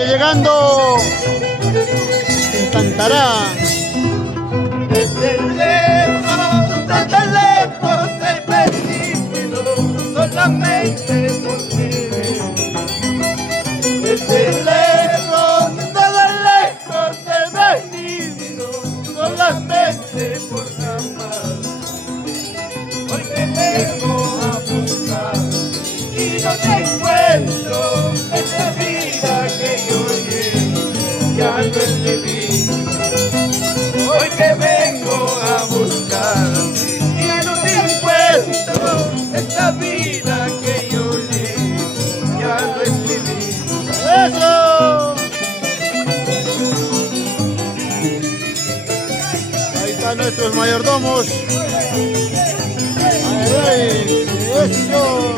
Llegando en Tantará. Desde lejos he venido solamente por ti. Desde lejos he venido solamente por amar. Hoy te vengo a buscar y no te encuentro. Esa vida que yo llevo ya no es mi vida. Hoy te vengo a buscar y no te encuentro. Esta vida que yo llevo ya no es mi vida. ¡Eso! Ahí están nuestros mayordomos. ¡Ay, ay! ¡Eso!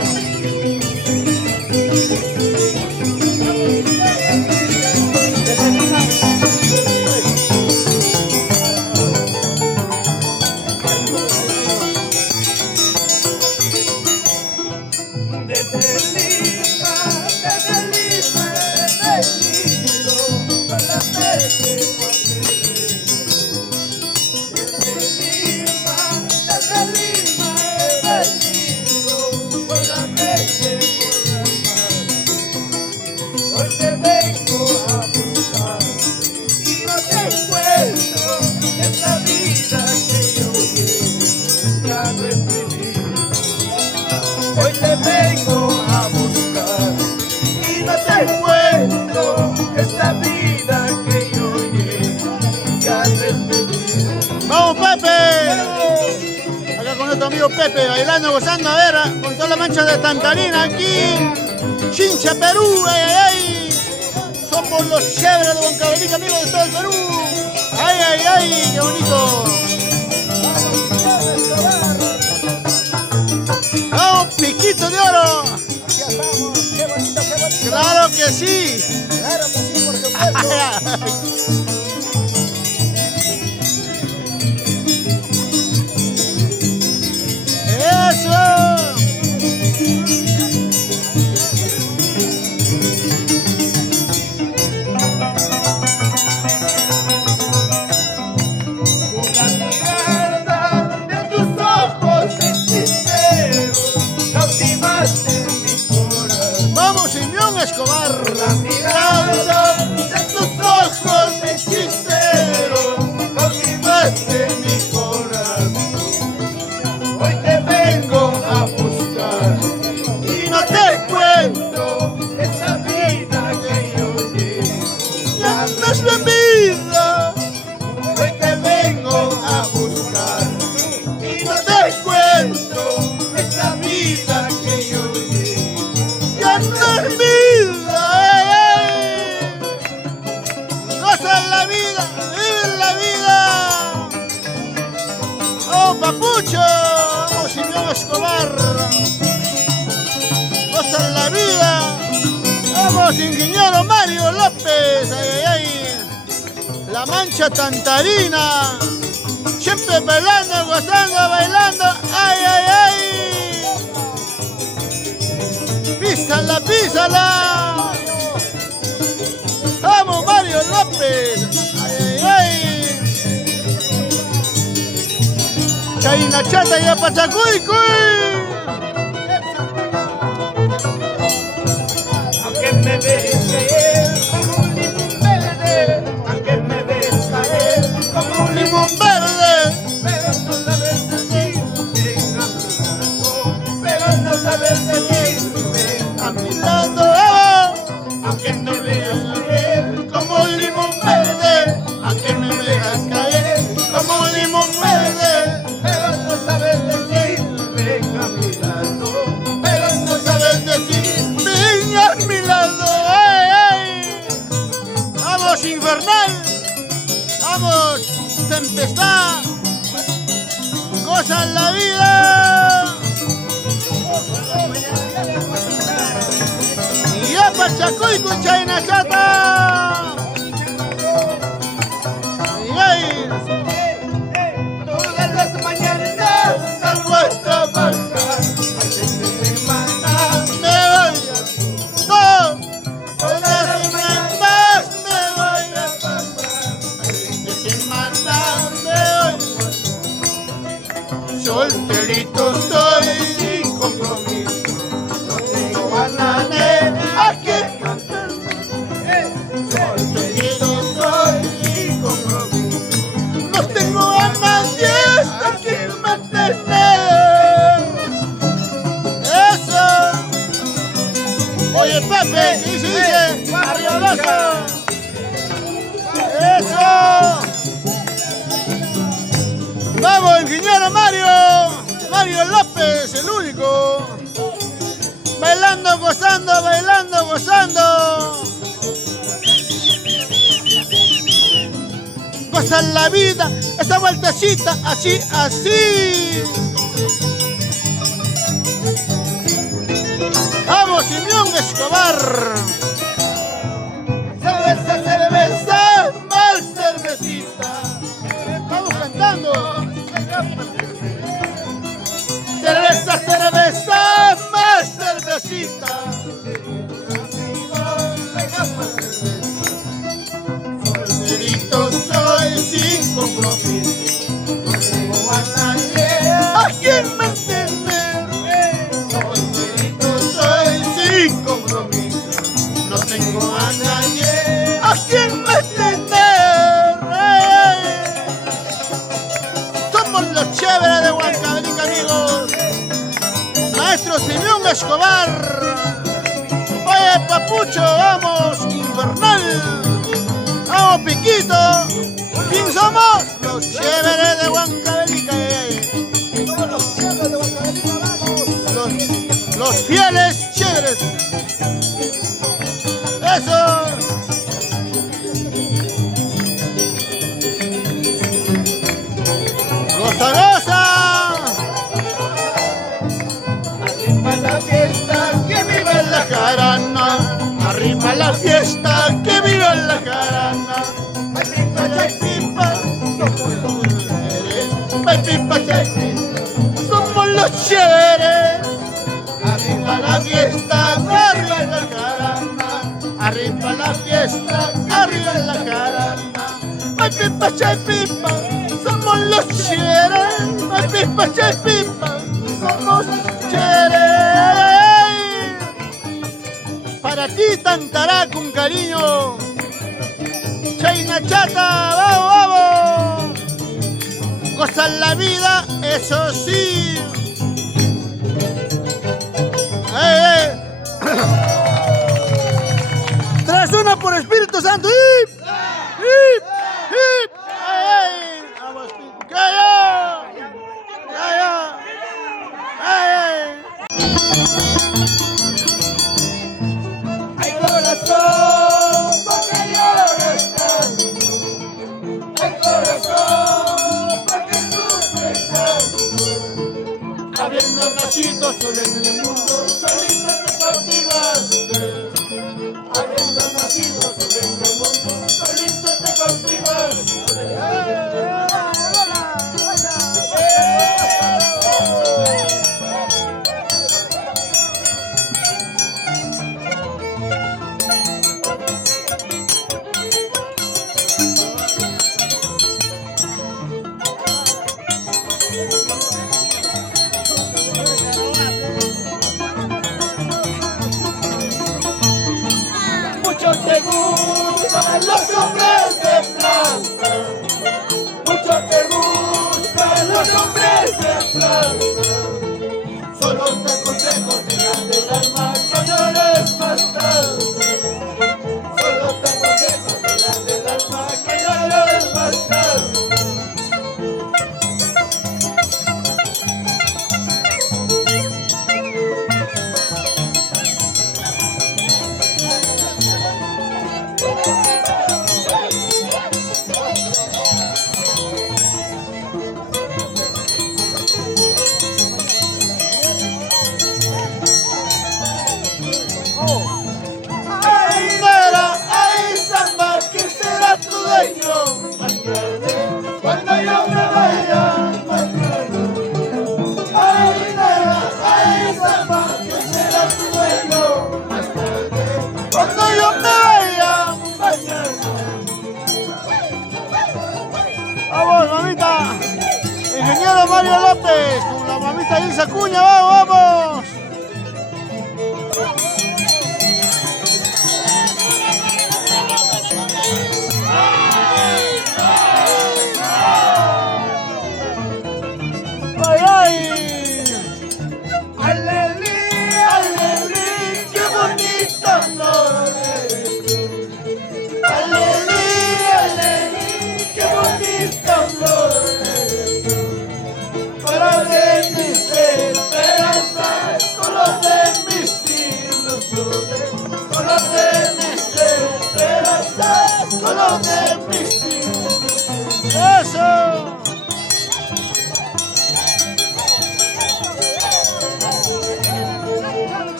Hoy te vengo a buscar y no te encuentro. Esta vida que yo llevo ya no es mi vida. ¡Vamos, Pepe! Acá con nuestro amigo Pepe, bailando, gozando, a ver, con toda la mancha de Tantarina aquí. Chincha, Perú, ay, ay, ay. Somos los chéveres de Huancavelica, amigos de todo el Perú. Ay, ay, ay, qué bonito. ¡Vamos, piquito de oro! Aquí estamos, qué bonito, qué bonito. ¡Claro que sí! Claro que sí, por supuesto. ¡Eso! La mirada de tus ojos hechiceros cautivaste mi corazón. ¡Vamos, Simeón Escobar! La mirada de tus ojos hechiceros cautivaste mi corazón. Hoy te vengo a buscar y no te encuentro. Esta vida que yo llevo ¡Ya no es mi vida! hoy te vengo a buscar y no te encuentro. Esta vida que yo llevo ¡Ya no es vida! ¡Ay, ay! ¡Goza la vida! ¡Vive la vida! ¡Oh, papucho! ¡Vamos, Simeón Escobar! ¡Goza la vida! ¡Vamos, ingeniero Mario López! ¡Ay, ay, ay! La mancha Tantarina, siempre bailando, gozando, bailando, ay, ay, ay. Písala, písala. Vamos, Mario López, ay, ay, ay. Chaina Chata y Apachacuy, cuy. aunque me ves caer como un limón verde, aunque me ves caer como un limón Limón verde. pero no sabes decirme a mi lado, pero no sabes decirme a mi lado. Aunque me veas caer como un limón verde, aunque me veas caer como un limón verde, pero no sabes decirme a mi lado, pero no sabes decirme. Ven a mi lado, ay, ay. Vamos, infernal. Vamos, tempestad. Goza la vida. Y Apachacuy con Chaina Chata. Ay, ay. Todas las mañanas salgo a trabajar, a veces semana Me voy a todo. Toda la semana soltero soy sin compromiso. No tengo a nadie hasta quien mantener. Eso. Oye, Pepe, ¿qué dice? Arriba, eso. Vamos, ingeniero Mario López, el único. Bailando, gozando, bailando, gozando. Gozan la vida, esa vueltecita, así, así. Vamos, Simeón Escobar. Cerveza, cerveza, más cervecita. Vamos cantando. Cerveza, cerveza, más cervecita. Solterito soy sin compromiso. No tengo a nadie ¿A quién mantener? Solterito soy sin compromiso. No tengo a nadie ¿A quién mantener? Somos los chéveres de Huancavelica, amigos. Maestro Simeón Escobar. Oye, Papucho, vamos, Infernal. Vamos, Piquito. ¿Quién somos? Los chéveres de Huancavelica. Todos los chéveres de Huancavelica, vamos. Los fieles chéveres. Eso. Goza, goza. arriba la fiesta, que viva la Jarana, arriba la fiesta, que viva la jarana. pipa, Chay pipa, chay pipa, chay pipa, somos los chéveres. arriba la fiesta, Arriba la jarana, arriba la fiesta, arriba la jarana. Chay pipa, somos los chéveres. Chay pipa, somos chéveres. Para ti cantará con cariño Chaina Chata, vamos, vamos. Gozan la vida, eso sí. Tras una por Espíritu Santo. ¡Hip! ¡Hip! ¡Hip! ¡Ay! ¡Vamos! ¡Calla! ¡Calla! ¡Ay! hay corazón, porque lloras tanto. Hay corazón, porque sufres tanto. Habiendo nacido solo en el mundo, solito te cautivaste. Habiendo nacido solo en el mundo, solito te cautivaste. Mucho te gustan los hombres de plata. Mucho te gustan los hombres de plata. Solo te aconsejo tirar del alma que llores bastante. Solo te aconsejo tirar del alma que llores bastante. Ay, nera, ay, samba, ¿quién será tu dueño? Más tarde, cuando yo me vaya, más tarde. Ay, nera, ay, samba, ¿quién será tu dueño? Más tarde, Cuando yo me vaya. más tarde. Vamos, mamita. Ingeniero Mario López con la mamita Ilsa Cuña. Vamos, vamos.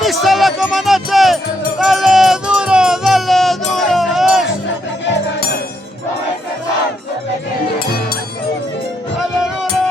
Písala como anoche, dale duro, dale duro. Dale duro.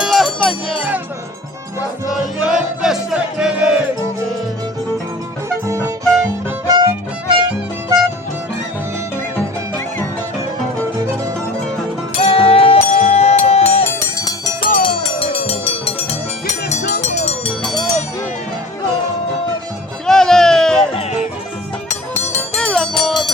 Las mañanas cuando yo empecé a quererte. ¿Quiénes son? ¡Fieles! ¡El amor!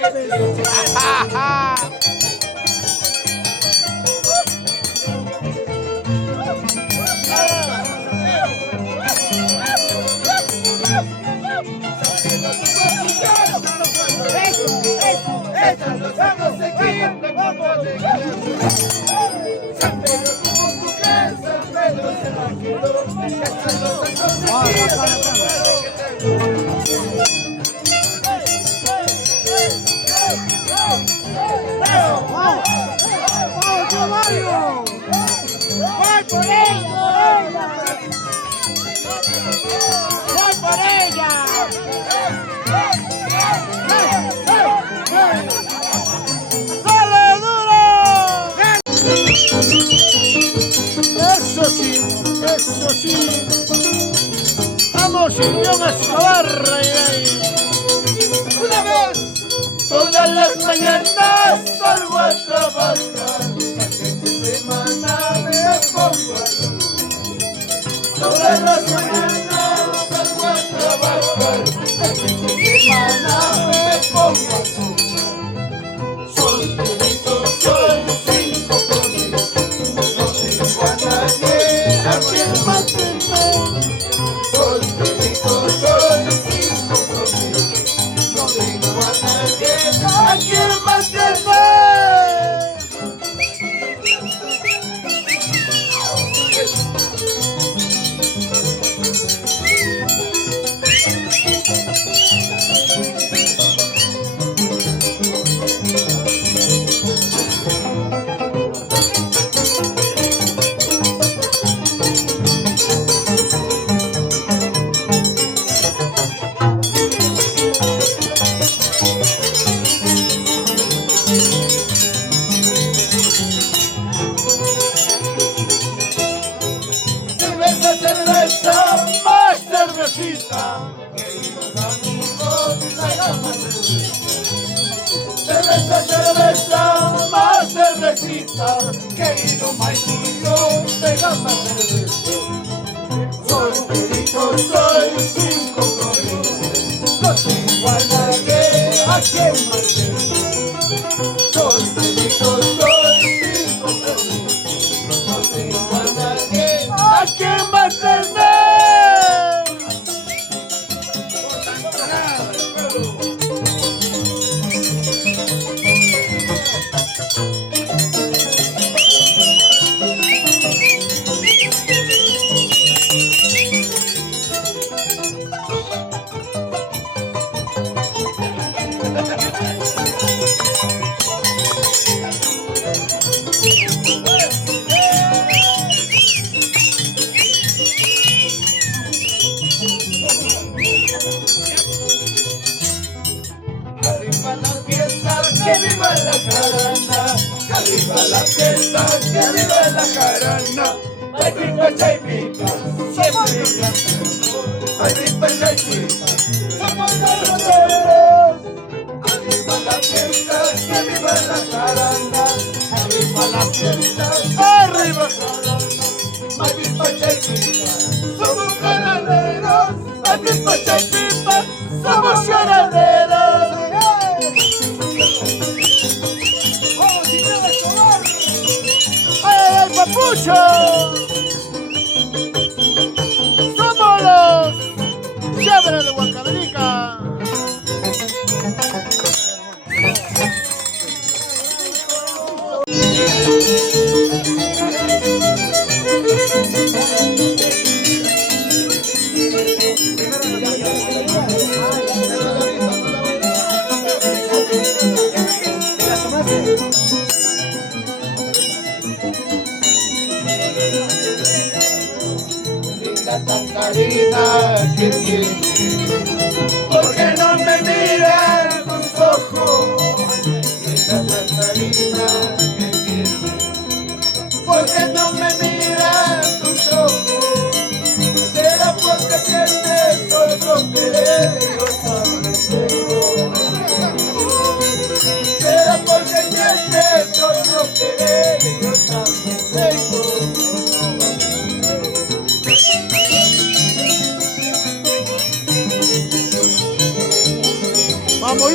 Nos vamos siguiendo, vamos llegando. San Pedro tuvo tu casa, San Pedro se la quedó. Están los santos ¡Voy por ella! ¡Voy por ella! ¡Dale duro! Eso sí, eso sí. Vamos, Ilión Escobar. una vez. Todas las mañanas salgo a trabajar. La gente semana me pongo a llorar. Todas las mañanas salgo a trabajar. La gente semana me pongo a llorar. Solterito soy, 5 conmigo. No tengo a nadie a quien mantener. Solterito soy, 5 conmigo. No tengo a nadie a quien mantener. Cerveza, más cervecita, queridos amigos, hagamos cerveza, más cervecita, querido maicillo, hagamos cerveza. Solterito soy, 5 conmigo, no tengo a nadie a quien mantener. Solterito soy, 5 conmigo, no tengo a nadie a quien mantener. Arriba la fiesta, que viva la jarana. Arriba la fiesta, que viva la jarana. Ay, pipa, chay, pipa, siempre gracias. Ay, pipa, chay, pipa, somos ganaderos. Arriba la fiesta, que viva la jarana. Arriba la fiesta, arriba jarana. Ay, pipa, chay, pipa, somos ganaderos. Ay, pipa, chay, pipa, somos ganaderos. ¡Ay, el papucho! ¡Somos los chéveres de Huancavelica! Linda Catarina que tiene, porque no me miran tus ojos. Linda Catarina que tiene, porque no me miran tus ojos. Será porque tienes otro querer y yo también tengo. Será porque tienes otro querer y yo también tengo. Vamos,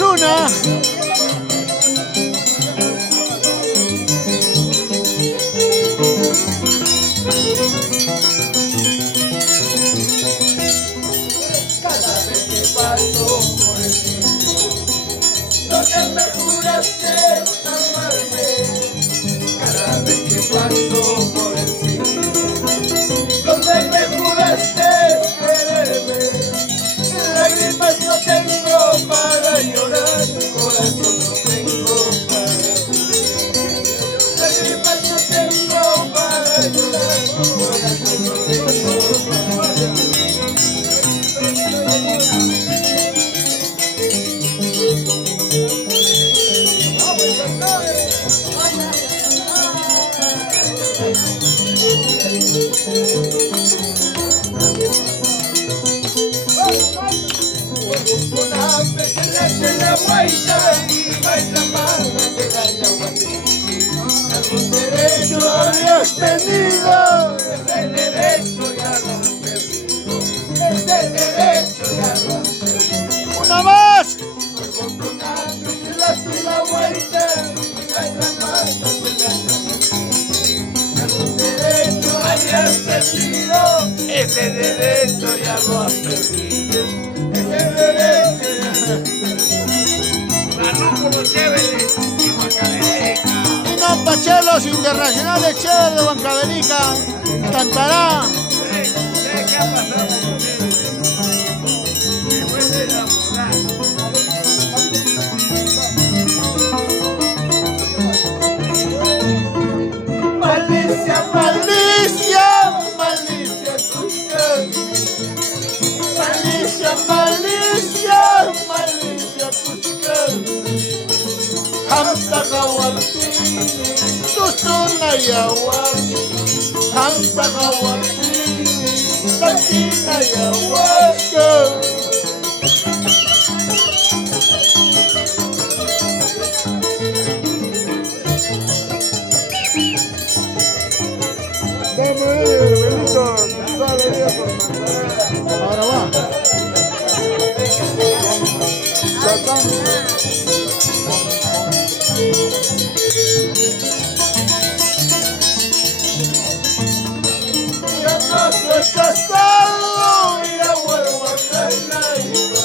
por el cielo, donde me juraste quererme. Lágrimas no tengo para llorar, corazón no tengo para vivir. Lágrimas no tengo para llorar, corazón no tengo para vivir. Una vez se le hace la vuelta y baila más de la yaguatirica. Algún derecho habías tenido, ese derecho ya lo has perdido. Ese derecho ya lo has perdido. ¡Una más! Una vez se le hace la vuelta y baila más de la yaguatirica. Algún derecho habías perdido, ese derecho ya lo has perdido. Ese derecho ya lo has perdido. Salud por los chéveres de Huancavelica. Vino Pachelos Internacionales Chéveres de Huancavelica. Cantará. ¿Qué ha pasado con ustedes? Después de enamorar. Malicia, malicia, malicia, Cuscan. Malicia, malicia, malicia, Cuscan. Hamsa Hawartini, Tustuna Yawarti. Hamsa Hawartini, Tatina Yawarti. Ahora va. Ya no soy casado, ya vuelvo a Carnaíba.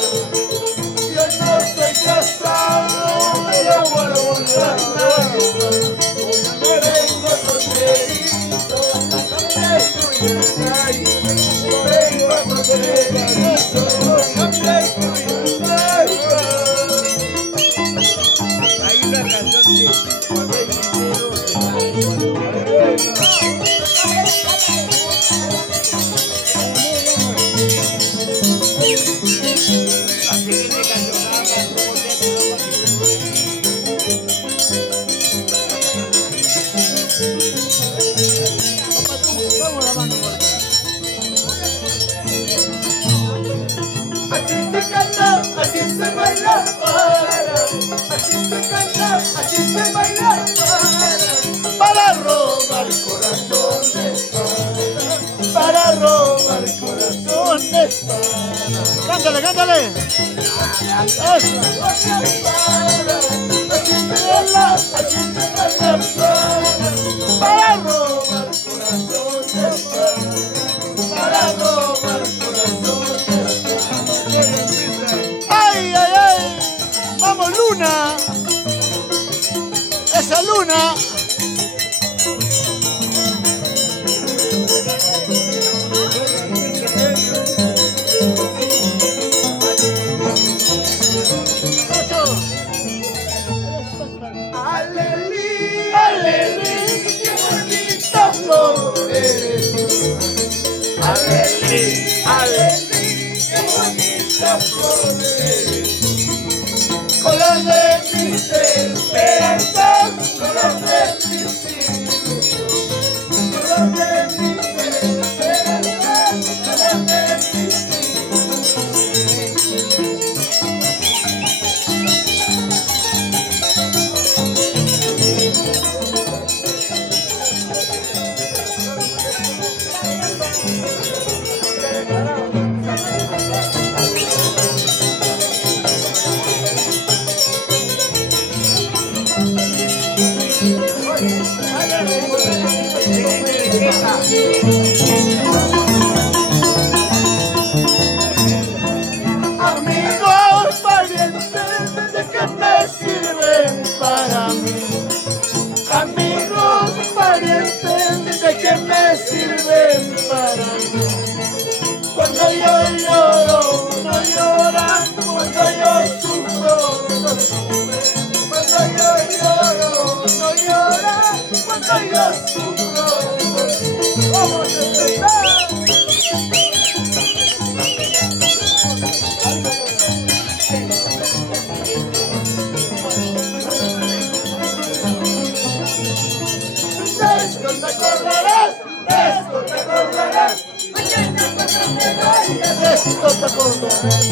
Ya no soy casado, ya vuelvo a Carnaíba. Me vengo solterito, me estoy en calle. Vengo solterito, me estoy en calle. Hay una canción de cuando hay dinero se va. La siguiente canción habla de un Vamos la mano, por así se canta, así se baila, así se canta, así se baila, para robar corazones, para robar corazones, Cántale, cántale. así se baila, así se baila, para robar corazones, para robar corazones. ¡Ay, ay, ay! ¡Vamos, Luna! ¡Esa Luna! Alelí, alelí, qué bonita flor eres tú. Alelí, alelí, qué bonita flor eres tú. Color de mis esperanzas, color de mis ilusiones. Color de mis esperanzas, color de mis amigos parientes, ¿de qué me sirven para mí? Amigos parientes, llorar cuando yo sufro. Vamos a empezar. De esto te acordarás, de esto te acordarás. De esto te acordarás.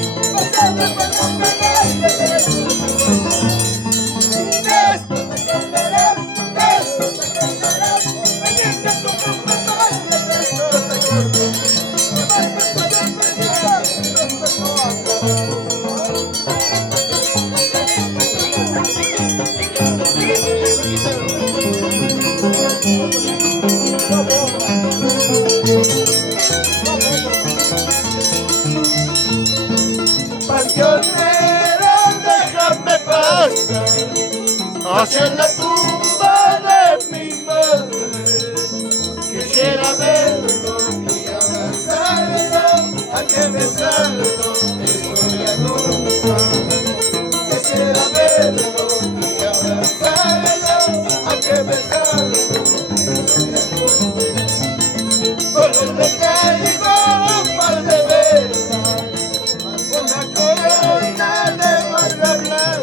Panteonero, déjame pasar hacia la tumba de mi madre. Quisiera verlo y abrazarlo, a que besarlo, eso ya nunca. Quisiera verlo y abrazarlo, a que besarlo, eso ya nunca. Solo le caigo un par de velas, una corona de marga blanca,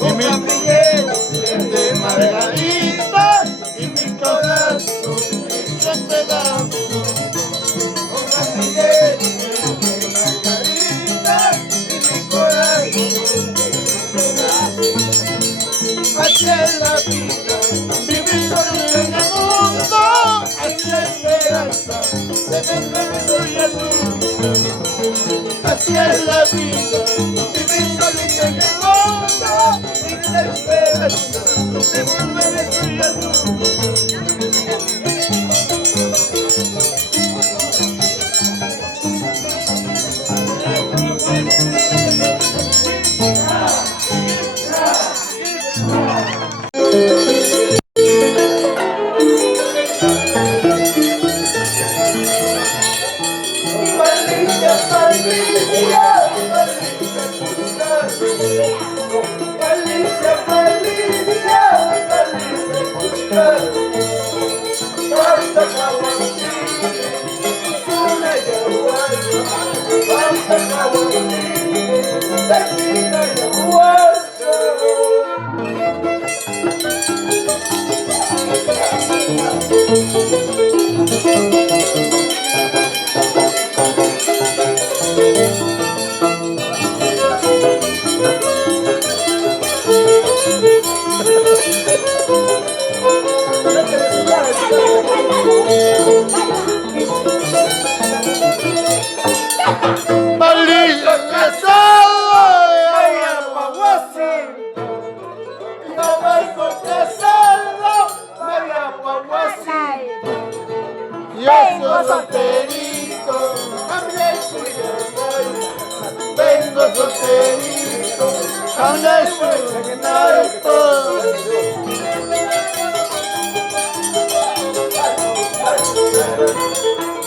un ramillete de margaritas y mi corazón hecho en pedazos. Un ramillete de margaritas y mi corazón hecho en pedazos. Así es la vida, vivir solo en el mundo, así es esperanza, de vencer y el mundo. Así es la vida, vivir solito en el mundo y la esperanza de volver a estudiar el mundo.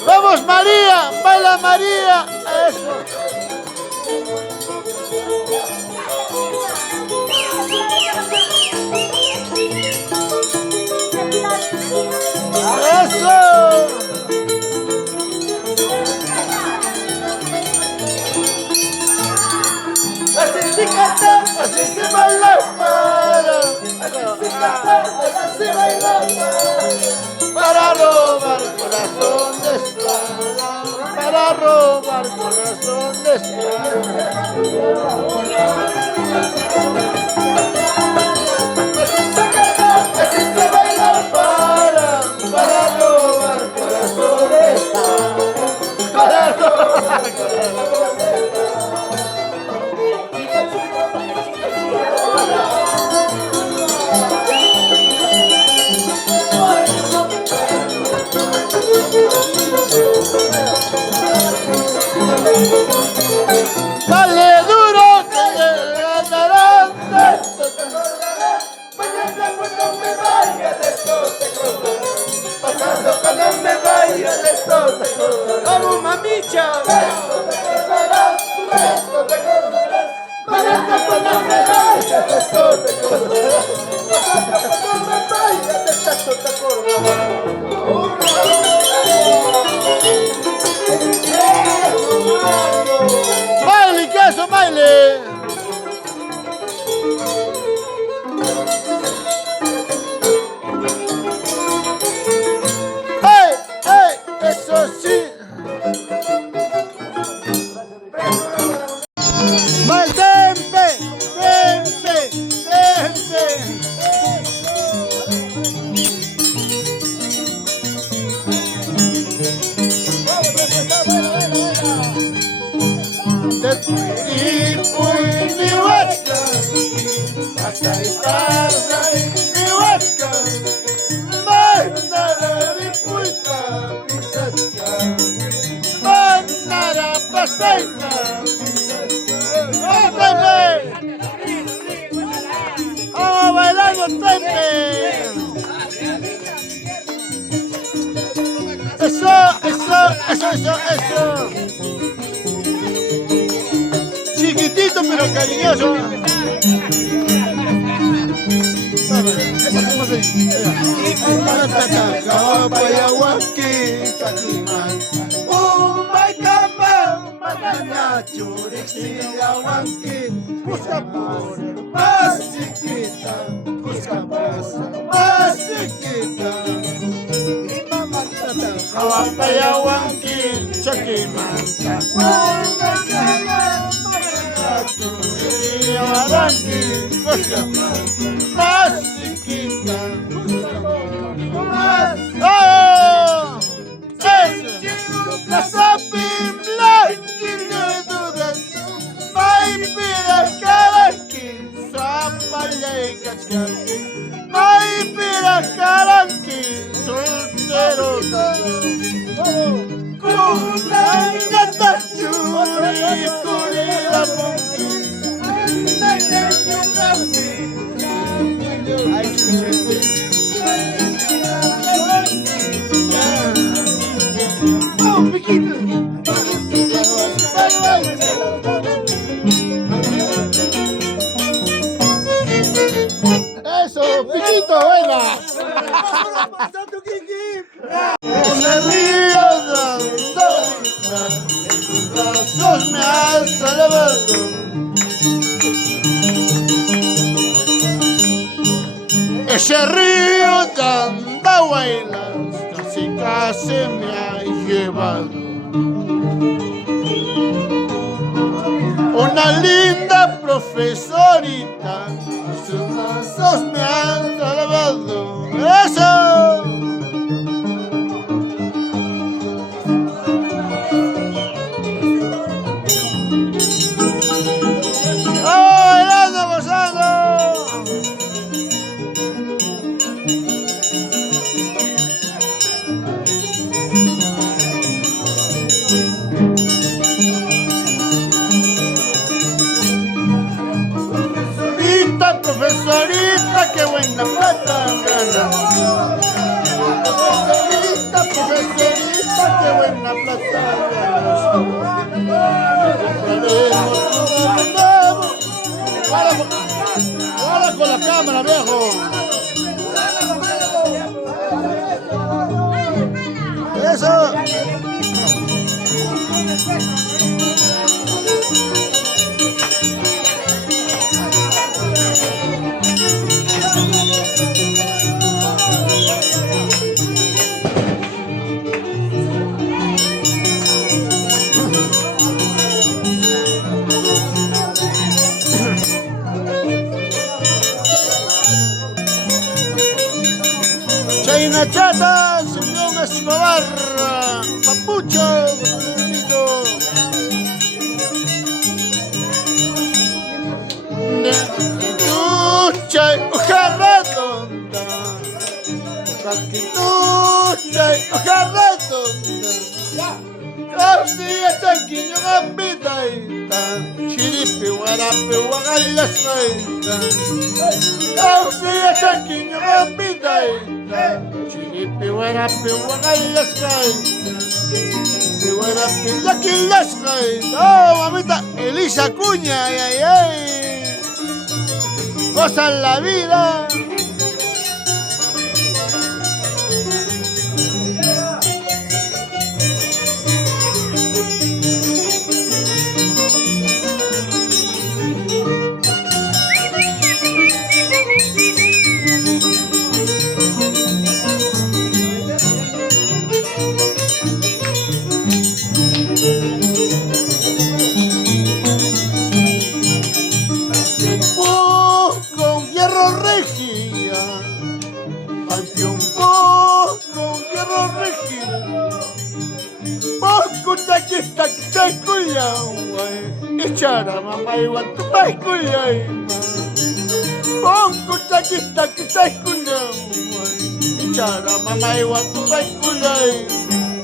Vamos María, baila María, eso. Eso. Así se canta, así se baila para, así se canta, así se baila Para robar corazón de esclava, para robar corazón de esclava. Así se baila para robar corazón de esclava, Para robar corazón de dale duro que ganarán. Pepe. Eso. Chiquitito pero cariñoso. Busca por más chiquita, busca más chiquita. Kawapayawanki, chakimanta. Yawaranki, busca más chiquita. ¡Oh! Kasapin blanki nudugan, may pinakaranki sa palaykatskanki, may pinakaranki soltero ka. Kulay na tatsuri, kulila mongki. Eso, piquito, buena. Ese río dando en tus brazos me has salvado. Ese río dando vuelas casi me ha llevado. Una linda profesorita, sus brazos me han salvado. ¡Eso! ¡Oh, bailando, gozando! Profesorita, qué buena plata gana. Profesorita, qué buena plata gana. Ahora con la cámara, viejo. Eso. Chaina Chata, Simón Escobar, Papucho, Benito. Tucha y hoja redonda, tucha y hoja redonda. Causia chanquiño gambitaita, chiripi guarape guagalascaita. Causia chanquiño gambitaita, chiripi guarape guagalascaita. Chiripi guarape guagalascaita. Oh, mamita, Elisa Cuña, ay, ay, ay. Gozan la vida. Con hierro regía, ante un con hierro regía. Poco taquista que te culiao, echara mamá igual tu pai culiao. Poco taquista que te culiao, echara mamá igual tu pai culiao.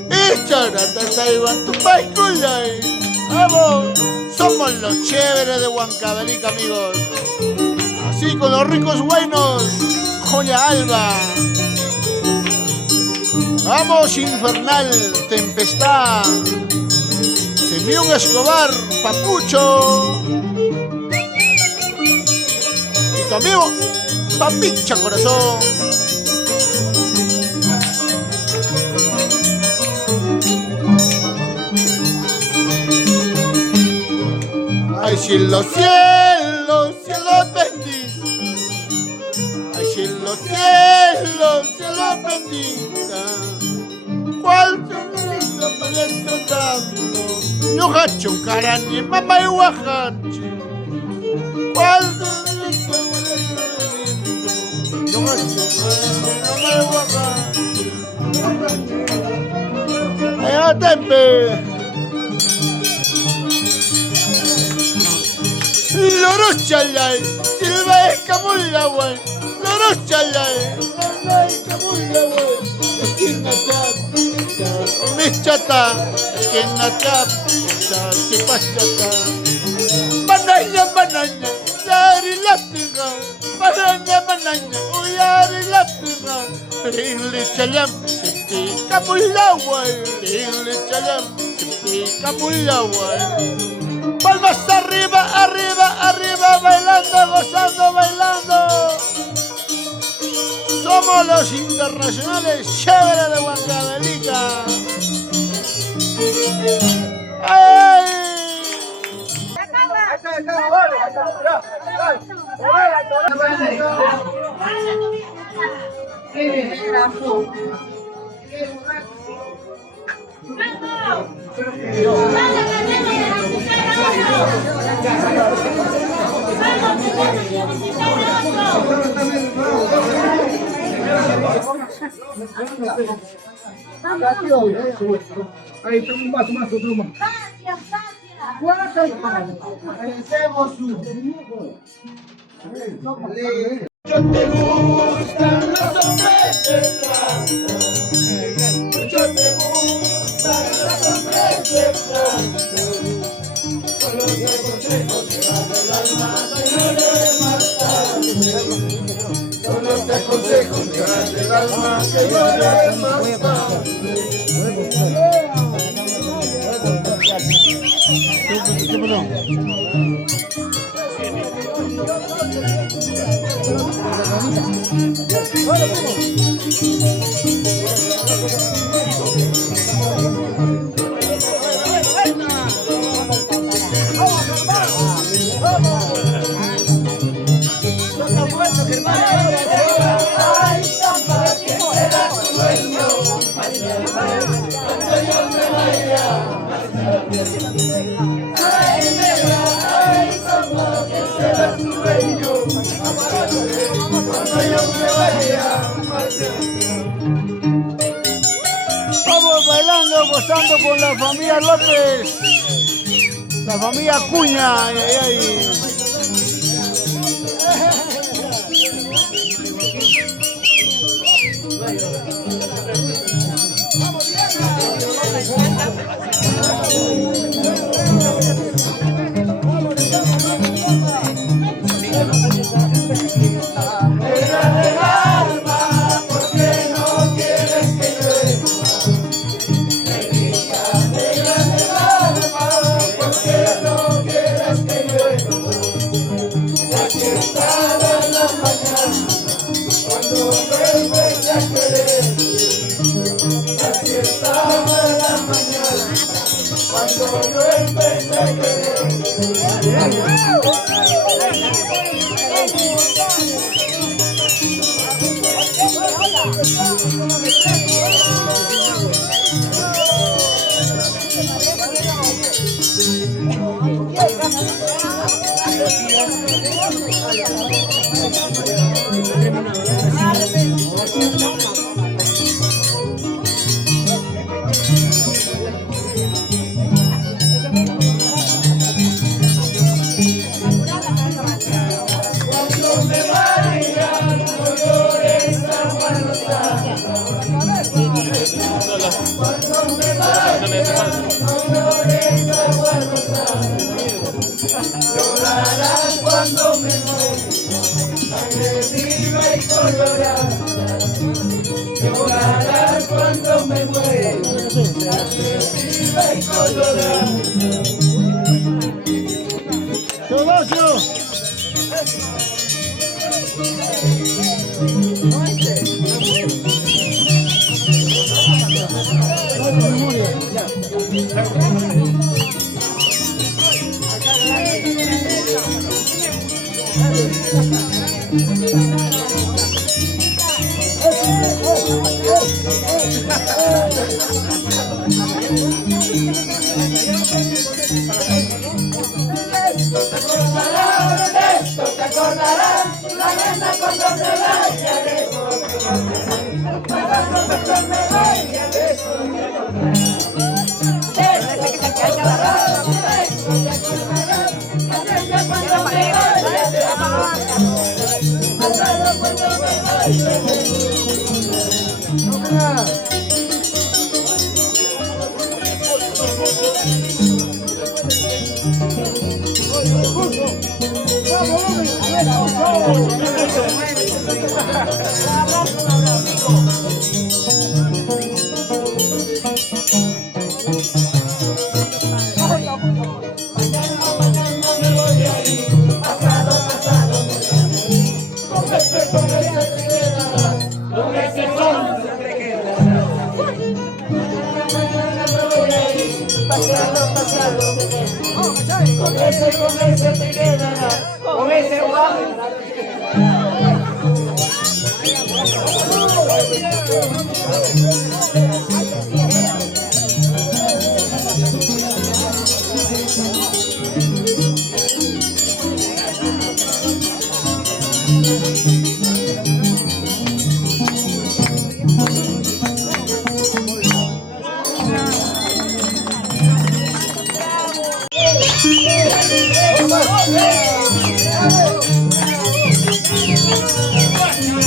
Echara tata igual tu pai culiao. Vamos, somos los chéveres de Huancavelica, amigos. Sí, con los ricos buenos. Joya Alba. Vamos, Infernal, Tempestad. Semión Escobar, Papucho. Y tu amigo, Papicha Corazón. Ay, cielo, cielo, cielo bendito. Ay, cielo, cielo, cielo bendita. ¿Cuál sonrisa parece tanto? Yo hacho carani, mamá y guajachi. ¿Cuál sonrisa parece tanto? Yo hacho carani, mamá y guajachi. Ay, tempe. Loros chalay, silva escamulla, güey. Loros chalay, silva escamulla, güey. Esquina chap, mis chata, esquina chap, si pachata. Bananya, bananya, yari laptiga. Bananya, bananya, uyari laptiga. Ringli chalam, sipi kamulla, güey. Ringli chalam, sipi kamulla, güey. Palmas arriba, arriba, arriba, bailando, gozando, bailando. Somos los internacionales chéveres de Huancavelica. ¡Ay! Ahí está un vaso más, otro más. Agradecemos su... Mucho te gustan los hombres de plata. Mucho te gustan los hombres de plata. Solo te aconsejo que vas del alma, que no llores más tarde. Solo te aconsejo que vas del alma, que llores más tarde. ¿Qué Ay, Samba, ¿quién será tu dueño? Cuando yo me vaya. Ay, negra, ay, Samba, ¿quién será tu dueño? Cuando yo me vaya. Vamos bailando, gozando con la familia López. La familia Cuña. Ay, ay, ay.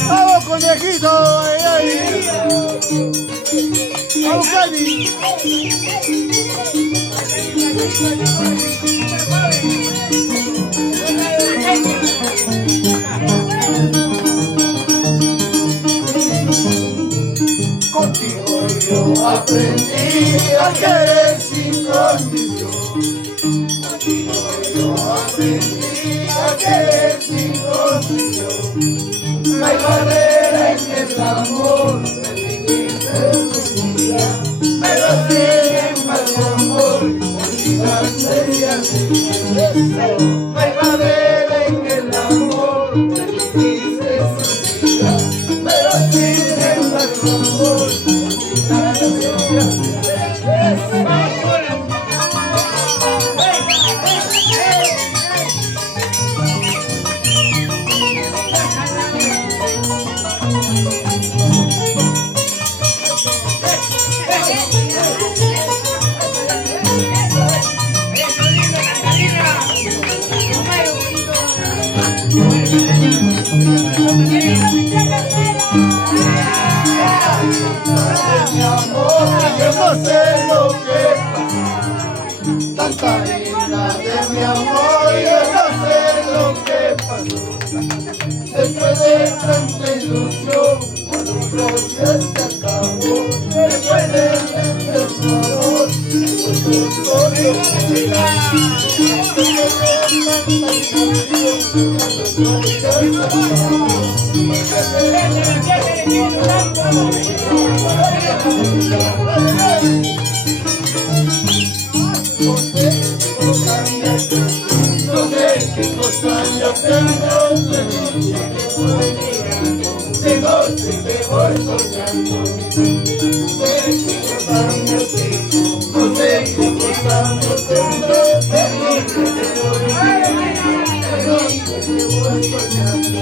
Vamos, conejito, ay, ay. Vamos, Cali. Contigo yo aprendí a querer sin condición. Contigo yo aprendí a querer sin condición. No hay barrera en el amor, me dijiste su vida, pero sin embargo amor, olvidaste de mí. No hay barrera en el amor, me dijiste su vida, pero sin embargo amor, olvidaste de mí. Mi amor, yo no sé lo que pasa. Tanta vida de mi amor, yo no sé lo que pasó. Después de tanta ilusión, cuando todo ya se acabó. Después de tanto amor, después de todo lo que da. Después de tanta ilusión, cuando todo ya se acabó. No sé qué cosa yo tengo de noche me voy soñando. No sé qué cosa yo tengo de noche me voy soñando.